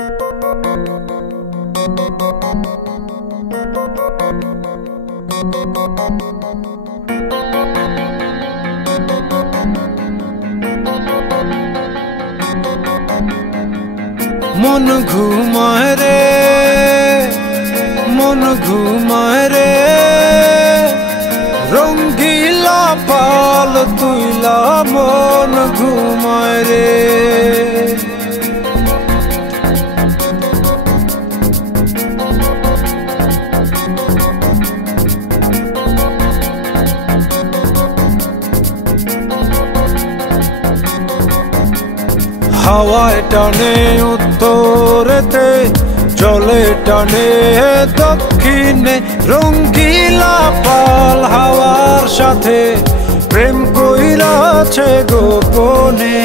मन घुमाए रे, मन घुमाए रे, रंगीला पाल तुइला मन घुमाए रे। হাওয়ায় টানে উত্তরেতে, জলে টানে দক্ষিণে, রঙ্গিলা পাল হাওয়ার সাথে প্রেম কইরাছে গোপনে।